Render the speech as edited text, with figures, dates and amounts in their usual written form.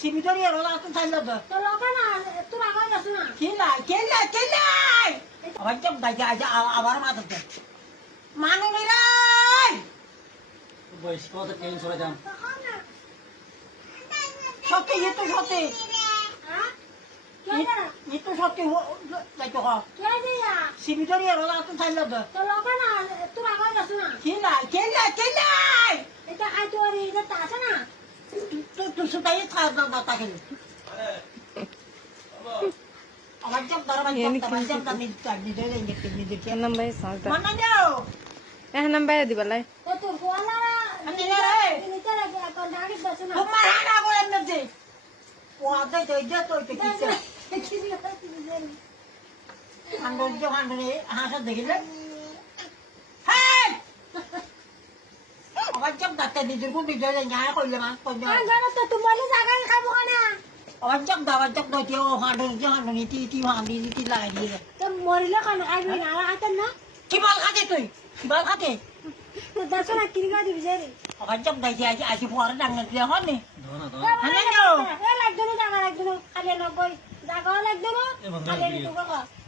সিবিটরি আর ওরা তুমি চাইল তো তো লোকে না তোর আগে যাস না কেলাই আবার জব দাইতে আজ আবার মাথাতে মানুনি রে বয়স কত কেন সরে যাম সত্যি এতো সত্যি হ্যাঁ কে না এতো সত্যি দাইতো হ কে দিয়া সিবিটরি আর ওরা তুমি চাইল তো তো লোকে না তোর আগে যাস না কেলাই এটা খাই তোর এটা আছে না তুই সুতাই খাওয়া দাও তাকে আবার জব ধরবা আবার জব দামি চাকরি দেয় নিজেকে নাম ভাই সাজদা মানা যাও নাম ভাই দিবালাই তো তোর গোয়ালারা আমি রে নিতে লাগে এখন দাঁড়ি যাস না তোমার হানা করে মধ্যে ও আদে তো যে তো কিছু হান্ডে হাসা দেখিলে হ্যাঁ আবার জব দাতে নিজের কো বিজয় যায় কইলে মা কইলে আর জানো তো তোমার জায়গায় খাবো না আবার জব দাতে ও হান্ডে টি হান্ডি লাগাই দিয়ে তো মরিলে কেন খাইবি না আর আইতেন না কি বল খাতে তুই কি বল খাতে তো যাস না কিনগা দিবি যাই আবার জব দাইতে আসি পরে ডাঙ্গা দিয়ে হনে ধনা ধ হানে যাও লাগতো না জায়গা লাগতো না খালি নব্বই জায়গা লাগতো না খালি নিতে